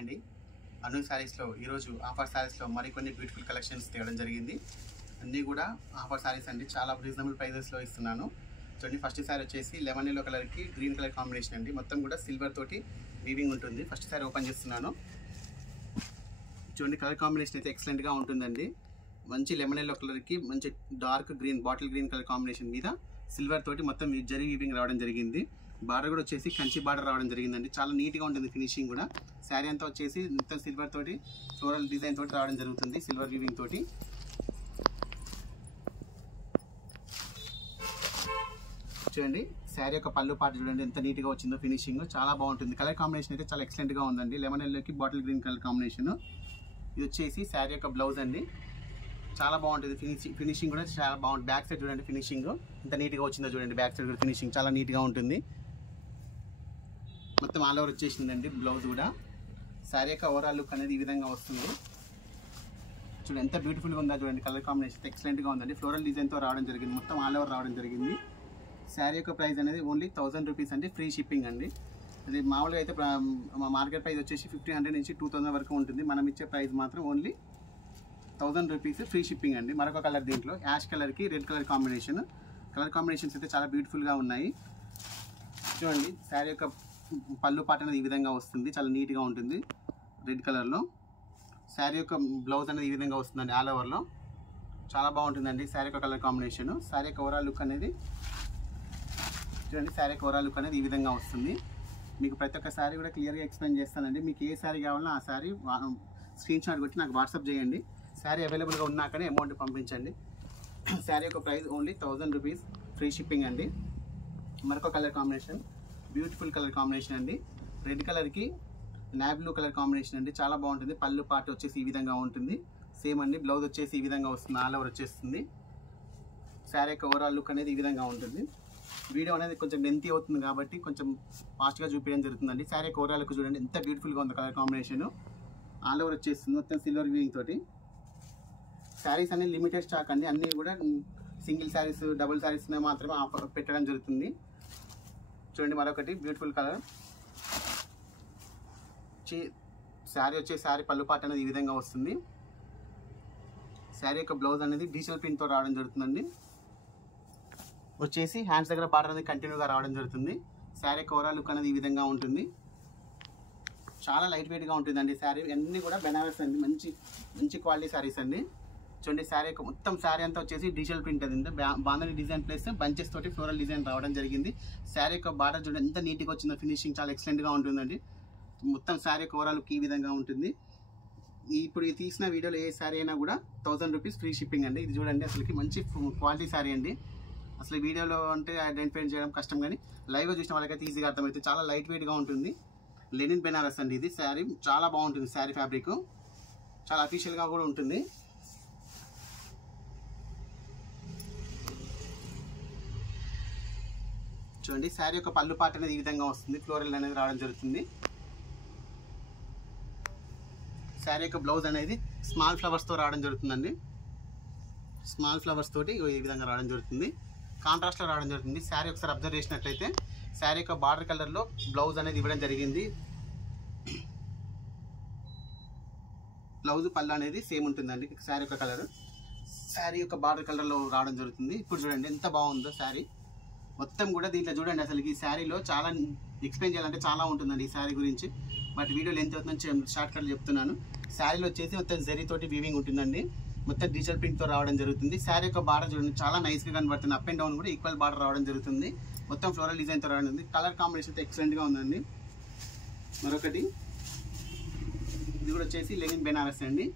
Hi అండి. అను శారీస్లో ఈరోజు ఆఫర్ శారీస్లో మరికొన్ని బ్యూటిఫుల్ కలెక్షన్స్ తేవడం జరిగింది. అన్నీ కూడా ఆఫర్ శారీస్ అండి. చాలా రీజనబుల్ ప్రైజెస్లో ఇస్తున్నాను. చూడండి, ఫస్ట్ శారీ వచ్చేసి లెమన్ ఎల్లో కలర్కి గ్రీన్ కలర్ కాంబినేషన్ అండి. మొత్తం కూడా సిల్వర్ తోటి వీవింగ్ ఉంటుంది. ఫస్ట్ శారీ ఓపెన్ చేస్తున్నాను. చూడండి, కలర్ కాంబినేషన్ అయితే ఎక్సలెంట్గా ఉంటుందండి. మంచి లెమన్ ఎల్లో కలర్కి మంచి dark green bottle green colour combination మీద సిల్వర్ తోటి మొత్తం జరీ వీవింగ్ రావడం జరిగింది. బార్డర్ కూడా వచ్చేసి కంచి బార్డర్ రావడం జరిగిందండి. చాలా నీట్గా ఉంటుంది ఫినిషింగ్ కూడా. శారీ అంతా వచ్చేసి మొత్తం సిల్వర్ తోటి ఫ్లోరల్ డిజైన్ తోటి రావడం జరుగుతుంది, సిల్వర్ వీవింగ్ తోటి. చూడండి, శారీ యొక్క పళ్ళు పాట చూడండి ఎంత నీట్గా వచ్చిందో ఫినిషింగ్. చాలా బాగుంటుంది. కలర్ కాంబినేషన్ అయితే చాలా ఎక్సలెంట్గా ఉందండి. లెమన్ ఎల్లోకి బాటిల్ గ్రీన్ కలర్ కాంబినేషన్. ఇది వచ్చేసి శారీ యొక్క బ్లౌజ్ అండి. చాలా బాగుంటుంది ఫినిషింగ్ కూడా చాలా బాగుంటుంది. బ్యాక్ సైడ్ చూడండి ఫినిషింగ్ ఎంత నీట్గా వచ్చిందో చూడండి. బ్యాక్ సైడ్ కూడా ఫినిషింగ్ చాలా నీట్గా ఉంటుంది. మొత్తం ఆల్ ఓవర్ వచ్చేసిందండి బ్లౌజ్ కూడా. శారీ యొక్క ఓవరాల్ లుక్ అనేది ఈ విధంగా వస్తుంది. చూడండి ఎంత బ్యూటిఫుల్గా ఉందో చూడండి. కలర్ కాంబినేషన్ ఎక్సలెంట్గా ఉందండి. ఫ్లోరల్ డిజైన్తో రావడం జరిగింది. మొత్తం ఆల్ ఓవర్ రావడం జరిగింది. శారీ యొక్క ప్రైస్ అనేది ఓన్లీ 1000 రూపీస్ అండి. ఫ్రీ షిప్పింగ్ అండి. అది మామూలుగా అయితే మార్కెట్ ప్రైస్ వచ్చేసి 1500 నుంచి 2000 వరకు ఉంటుంది. మనం ఇచ్చే ప్రైస్ మాత్రం ఓన్లీ 1000 రూపీస్ ఫ్రీ షిప్పింగ్ అండి. మరొక కలర్ దీంట్లో యాష్ కలర్కి red colour combination. Colour combinations అయితే చాలా బ్యూటిఫుల్గా ఉన్నాయి. చూడండి, శారీ యొక్క పళ్ళు పాట అనేది ఈ విధంగా వస్తుంది. చాలా నీట్గా ఉంటుంది రెడ్ కలర్లో. శారీ యొక్క బ్లౌజ్ అనేది ఈ విధంగా వస్తుందండి ఆల్ ఓవర్లో. చాలా బాగుంటుందండి శారీ యొక్క కలర్ కాంబినేషన్. శారీ యొక్క ఓవరాల్ లుక్ అనేది చూడండి. శారీ యొక్క ఓవరాల్ లుక్ అనేది ఈ విధంగా వస్తుంది. మీకు ప్రతి ఒక్క శారీ కూడా క్లియర్గా ఎక్స్ప్లెయిన్ చేస్తానండి. మీకు ఏ శారీ కావాలన్నా ఆ శారీ స్క్రీన్ షాట్ కొట్టి నాకు వాట్సాప్ చేయండి. శారీ అవైలబుల్గా ఉన్నాకనే అమౌంట్ పంపించండి. శారీ యొక్క price only 1000 rupees free shipping అండి. మరొక colour combination beautiful colour combination అండి. రెడ్ కలర్కి నావీ బ్లూ కలర్ కాంబినేషన్ అండి. చాలా బాగుంటుంది. పళ్ళు పార్ట్ వచ్చేసి ఈ విధంగా ఉంటుంది. సేమ్ అండి. బ్లౌజ్ వచ్చేసి ఈ విధంగా వస్తుంది. ఆల్ ఓవర్ వచ్చేస్తుంది. శారీ యొక్క ఓవరాల్ లుక్ అనేది ఈ విధంగా ఉంటుంది. వీడియో అనేది కొంచెం లెంతీ అవుతుంది కాబట్టి కొంచెం ఫాస్ట్గా చూపించడం జరుగుతుందండి. శారీ యొక్క ఓవరాల్ లుక్ చూడండి ఎంత బ్యూటిఫుల్గా ఉంది. కలర్ కాంబినేషన్ ఆల్ ఓవర్ వచ్చేస్తుంది. మొత్తం సిల్వర్ వీవింగ్ తోటి. శారీస్ అనేది లిమిటెడ్ స్టాక్ అండి. అన్నీ కూడా సింగిల్ శారీస్ డబుల్ శారీస్ మాత్రమే ఆఫర్ పెట్టడం జరుగుతుంది. చూడండి, మరొకటి బ్యూటిఫుల్ కలర్. శారీ వచ్చేసి శారీ పళ్ళు పాట అనేది ఈ విధంగా వస్తుంది. శారీ యొక్క బ్లౌజ్ అనేది డిజిటల్ ప్రింట్తో రావడం జరుగుతుందండి. వచ్చేసి హ్యాండ్స్ దగ్గర బార్డర్ అనేది కంటిన్యూగా రావడం జరుగుతుంది. శారీ యొక్క ఓవరాల్ లుక్ అనేది ఈ విధంగా ఉంటుంది. చాలా లైట్ వెయిట్గా ఉంటుందండి శారీ. అన్నీ కూడా బెనారస్ అండి. మంచి మంచి క్వాలిటీ శారీస్ అండి. చూడండి, శారీ యొక్క మొత్తం శారీ అంతా వచ్చేసి డిజిటల్ ప్రింట్ అది బాంధని డిజైన్ ప్లస్ బంచెస్ తోటి ఫ్లోరల్ డిజైన్ రావడం జరిగింది. శారీ యొక్క బార్డర్ చూడండి ఎంత నీట్గా వచ్చిందో. ఫినిషింగ్ చాలా ఎక్సలెంట్గా ఉంటుందండి. మొత్తం శారీ యొక్క ఓవరాల్ లుక్ ఈ విధంగా ఉంటుంది. ఇప్పుడు ఈ తీసిన వీడియోలో ఏ శారీ అయినా కూడా 1000 రూపీస్ ఫ్రీ షిప్పింగ్ అండి. ఇది చూడండి, అసలుకి మంచి క్వాలిటీ శారీ అండి. అసలు వీడియోలో అంటే ఐడెంటిఫై చేయడం కష్టం, కానీ లైవ్గా చూసిన వాళ్ళకైతే ఈజీగా అర్థమవుతుంది. చాలా లైట్ వెయిట్గా ఉంటుంది. లెనిన్ బెనారస్ అండి. ఇది శారీ చాలా బాగుంటుంది. శారీ ఫ్యాబ్రిక్ చాలా అఫీషియల్గా కూడా ఉంటుంది. చూడండి, శారీ యొక్క పళ్ళు పాట అనేది ఈ విధంగా వస్తుంది. ఫ్లోరల్ అనేది రావడం జరుగుతుంది. శారీ యొక్క బ్లౌజ్ అనేది స్మాల్ ఫ్లవర్స్తో రావడం జరుగుతుందండి. స్మాల్ ఫ్లవర్స్ తోటి ఈ విధంగా రావడం జరుగుతుంది. కాంట్రాస్ట్లో రావడం జరుగుతుంది. శారీ ఒకసారి అబ్జర్వ్ చేసినట్లయితే శారీ యొక్క బార్డర్ కలర్లో బ్లౌజ్ అనేది ఇవ్వడం జరిగింది. బ్లౌజ్ పళ్ళు అనేది సేమ్ ఉంటుందండి. శారీ యొక్క కలర్ శారీ యొక్క బార్డర్ కలర్లో రావడం జరుగుతుంది. ఇప్పుడు చూడండి ఎంత బాగుందో శారీ మొత్తం కూడా. దీంట్లో చూడండి, అసలు ఈ శారీలో చాలా ఎక్స్ప్లెయిన్ చేయాలంటే చాలా ఉంటుందండి ఈ శారీ గురించి. బట్ వీడియో లెంత్ అవుతుందని షార్ట్ కట్లు చెప్తున్నాను. శారీలో వచ్చేసి మొత్తం జరీ తోటి వీవింగ్ ఉంటుందండి. మొత్తం డిజిటల్ ప్రింట్తో రావడం జరుగుతుంది. శారీ యొక్క బార్డర్ చూడండి చాలా నైస్గా కనబడుతుంది. అప్ అండ్ డౌన్ కూడా ఈక్వల్ బార్డర్ రావడం జరుగుతుంది. మొత్తం ఫ్లోరల్ డిజైన్తో రావడం జరుగుతుంది. కలర్ కాంబినేషన్ అయితే ఎక్సలెంట్గా ఉందండి. మరొకటి ఇది కూడా వచ్చేసి లెనిన్ బెనారస్ అండి.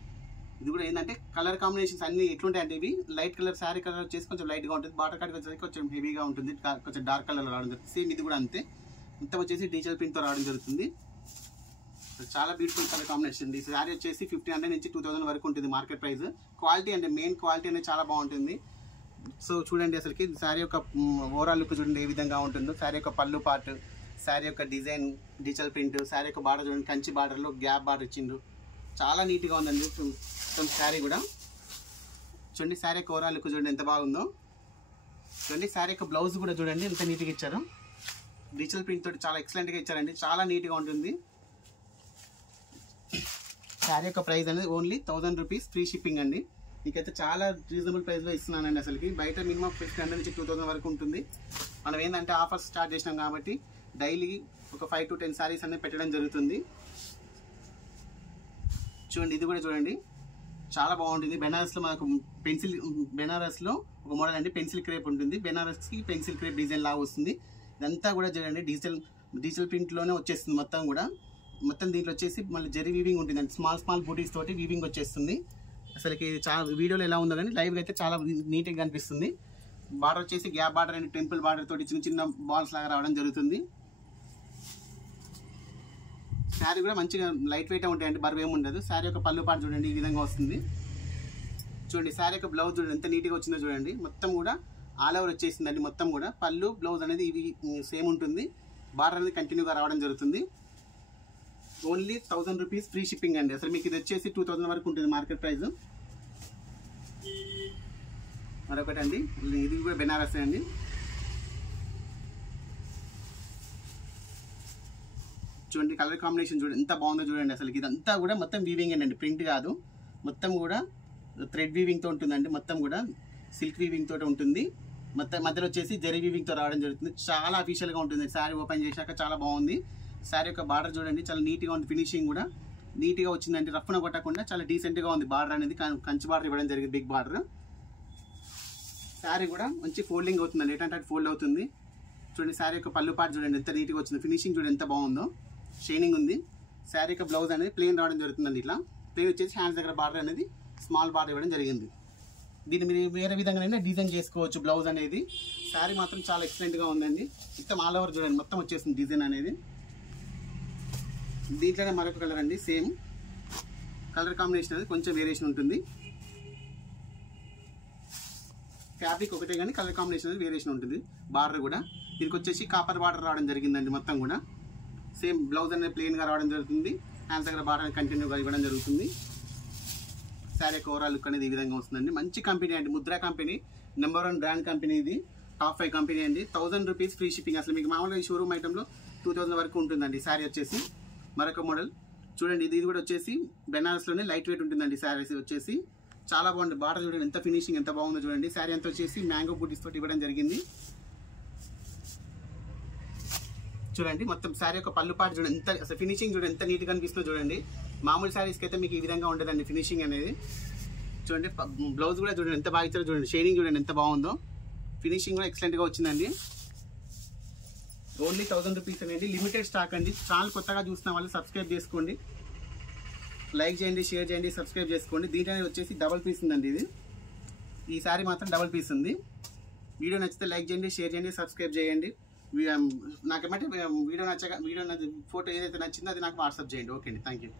ఇది కూడా ఏంటంటే కలర్ కాంబినేషన్స్ అన్ని ఎట్లుంటాయి అంటే ఇవి లైట్ కలర్. శారీ కలర్ వచ్చేసి కొంచెం లైట్గా ఉంటుంది. బార్డర్ కట్ వచ్చేసి కొంచెం హెవీగా ఉంటుంది. కొంచెం డార్క్ కలర్ రావడం జరుగుతుంది. సేమ్ ఇది కూడా అంతే. మొత్తం వచ్చేసి డిజిటల్ ప్రింట్తో రావడం జరుగుతుంది. చాలా బ్యూటిఫుల్ కలర్ కాంబినేషన్. ఈ శారీ వచ్చేసి 1500 నుంచి 2000 వరకు ఉంటుంది మార్కెట్ ప్రైస్. క్వాలిటీ అంటే మెయిన్ క్వాలిటీ అనేది చాలా బాగుంటుంది. సో చూడండి, అసలుకి శారీ యొక్క ఓవరాల్ లుక్ చూడండి ఏ విధంగా ఉంటుందో. శారీ యొక్క పళ్ళు పార్ట్, శారీ యొక్క డిజైన్ డిజిటల్ ప్రింట్, శారీ యొక్క బార్డర్ చూడండి కంచి బార్డర్లో గ్యాప్ బార్డర్ ఇచ్చిండు. చాలా నీట్గా ఉందండి మొత్తం శారీ కూడా. చూడండి, శారీ యొక్క ఓవరాల్ లుక్ చూడండి ఎంత బాగుందో. చూడండి, శారీ యొక్క బ్లౌజ్ కూడా చూడండి ఎంత నీట్గా ఇచ్చారు. డిజిటల్ ప్రింట్ తోటి చాలా ఎక్సలెంట్గా ఇచ్చారండి. చాలా నీట్గా ఉంటుంది. శారీ యొక్క ప్రైస్ అనేది ఓన్లీ 1000 రూపీస్ ఫ్రీ షిప్పింగ్ అండి. మీకైతే చాలా రీజనబుల్ ప్రైస్లో ఇస్తున్నానండి. అసలుకి బయట మినిమం 1500 నుంచి 2000 వరకు ఉంటుంది. మనం ఏంటంటే ఆఫర్స్ స్టార్ట్ చేసినాం కాబట్టి డైలీ ఒక 5 to 10 శారీస్ అనేది పెట్టడం జరుగుతుంది. చూడండి, ఇది కూడా చూడండి, చాలా బాగుంటుంది. బెనారస్లో మనకు బెనారస్లో ఒక మోడల్ అండి, పెన్సిల్ క్రేప్ ఉంటుంది. బెనారస్కి పెన్సిల్ క్రేప్ డిజైన్ లాగా వస్తుంది. ఇదంతా కూడా చూడండి డిజిటల్ ప్రింట్లోనే వచ్చేస్తుంది. మొత్తం దీంట్లో వచ్చేసి మళ్ళీ జరీ వీవింగ్ ఉంటుందండి. స్మాల్ బూటీస్ తోటి వీవింగ్ వచ్చేస్తుంది. అసలుకి చాలా వీడియోలో ఎలా ఉందో కానీ లైవ్గా అయితే చాలా నీట్గా కనిపిస్తుంది. బార్డర్ వచ్చేసి gap border and temple border తోటి చిన్న బాల్స్ లాగా రావడం జరుగుతుంది. శారీ కూడా మంచిగా లైట్ వెయిట్ ఉంటాయండి, బరువు ఏమి ఉండదు. శారీ యొక్క పళ్ళు పాటు చూడండి, ఈ విధంగా వస్తుంది. చూడండి, శారీ యొక్క బ్లౌజ్ చూడండి ఎంత నీట్గా వచ్చిందో చూడండి. మొత్తం కూడా ఆల్ ఓవర్ వచ్చేసిందండి. మొత్తం కూడా పళ్ళు బ్లౌజ్ అనేది ఇవి సేమ్ ఉంటుంది. బార్డర్ అనేది కంటిన్యూగా రావడం జరుగుతుంది. ఓన్లీ 1000 రూపీస్ ఫ్రీ షిప్పింగ్ అండి. అసలు మీకు ఇది వచ్చేసి 2000 వరకు ఉంటుంది మార్కెట్ ప్రైస్. మరొకటి అండి, ఇది కూడా బెనారస్ అండి. చూడండి, కలర్ కాంబినేషన్ చూడండి ఎంత బాగుందో చూడండి. అసలు ఇదంతా కూడా మొత్తం వీవింగ్ అండి, ప్రింట్ కాదు. మొత్తం కూడా థ్రెడ్ వీవింగ్తో ఉంటుందండి. మొత్తం కూడా సిల్క్ వీవింగ్ తోటి ఉంటుంది. మొత్తం మధ్యలో వచ్చేసి జరీ వీవింగ్తో రావడం జరుగుతుంది. చాలా అఫీషియల్గా ఉంటుంది. శారీ ఓపెన్ చేశాక చాలా బాగుంది. శారీ యొక్క బార్డర్ చూడండి, చాలా నీట్గా ఉంది. ఫినిషింగ్ కూడా నీట్గా వచ్చిందంటే రఫ్న కొట్టకుండా చాలా డీసెంట్గా ఉంది. బార్డర్ అనేది కంచి బార్డర్ ఇవ్వడం జరిగింది, బిగ్ బార్డర్. శారీ కూడా మంచి ఫోల్డింగ్ అవుతుందండి, ఏంటంటే అది ఫోల్డ్ అవుతుంది. చూడండి, శారీ యొక్క పళ్ళు పాటు చూడండి ఎంత నీట్గా వచ్చింది. ఫినిషింగ్ చూడండి ఎంత బాగుందో, షైనింగ్ ఉంది. శారీ యొక్క బ్లౌజ్ అనేది ప్లెయిన్ రావడం జరుగుతుందండి. ఇట్లా ప్లెయిన్ వచ్చేసి హ్యాండ్స్ దగ్గర బార్డర్ అనేది స్మాల్ బార్డర్ ఇవ్వడం జరిగింది. దీన్ని మీరు వేరే విధంగా డిజైన్ చేసుకోవచ్చు బ్లౌజ్ అనేది. శారీ మాత్రం చాలా ఎక్సలెంట్గా ఉందండి. మొత్తం ఆల్ ఓవర్ చూడండి, మొత్తం వచ్చేస్తుంది డిజైన్ అనేది. దీంట్లోనే మరొక కలర్ అండి, సేమ్ కలర్ కాంబినేషన్ అనేది కొంచెం వేరియేషన్ ఉంటుంది. ఫ్యాబ్రిక్ ఒకటే కానీ కలర్ కాంబినేషన్ అనేది వేరియేషన్ ఉంటుంది. బార్డర్ కూడా దీనికి వచ్చేసి కాపర్ బార్డర్ రావడం జరిగిందండి. మొత్తం కూడా సేమ్ బ్లౌజ్ అనేది ప్లెయిన్గా రావడం జరుగుతుంది. హ్యాండ్స్ దగ్గర బార్డర్ కంటిన్యూగా ఇవ్వడం జరుగుతుంది. శారీ ఓవరాల్ లుక్ అనేది ఈ విధంగా వస్తుందండి. మంచి కంపెనీ అండి, Mudra company, number 1 brand company ఇది. టాప్ 5 కంపెనీ అండి. 1000 రూపీస్ ఫ్రీ షిప్పింగ్. అసలు మీకు మామూలుగా ఈ షోరూమ్ ఐటెంలో 2000 వరకు ఉంటుందండి. శారీ వచ్చేసి మరొక మోడల్ చూడండి, ఇది కూడా వచ్చేసి బెనారస్లోనే లైట్ వెయిట్ ఉంటుందండి. శారీస్ వచ్చేసి చాలా బాగుంది. బార్డర్ చూడండి ఎంత ఫినిషింగ్ ఎంత బాగుందో చూడండి. శారీ అంతా వచ్చేసి మ్యాంగో బూటీస్ తోటి ఇవ్వడం జరిగింది. చూడండి, మొత్తం శారీ యొక్క పళ్ళు పాటు చూడండి ఎంత అసలు ఫినిషింగ్ చూడండి ఎంత నీట్గా అనిపిస్తుందో చూడండి. మామూలు శారీస్కి అయితే మీకు ఈ విధంగా ఉండదండి ఫినిషింగ్ అనేది. చూడండి, బ్లౌజ్ కూడా చూడండి ఎంత బాగా ఇచ్చారో చూడండి. షేడింగ్ చూడండి ఎంత బాగుందో. ఫినిషింగ్ కూడా ఎక్సలెంట్గా వచ్చిందండి. ఓన్లీ 1000 రూపీస్ అనేది లిమిటెడ్ స్టాక్ అండి. ఛానల్ కొత్తగా చూసిన వాళ్ళు సబ్స్క్రైబ్ చేసుకోండి, లైక్ చేయండి, షేర్ చేయండి, సబ్స్క్రైబ్ చేసుకోండి. దీంట్లో వచ్చేసి డబల్ పీస్ ఉందండి. ఈ శారీ మాత్రం డబల్ పీస్ ఉంది. వీడియో నచ్చితే లైక్ చేయండి, షేర్ చేయండి, సబ్స్క్రైబ్ చేయండి. నాకేమంటే వీడియో ఫోటో ఏదైతే నచ్చిందో అది నాకు వాట్సాప్ చేయండి. ఓకే అండి, థ్యాంక్ యూ.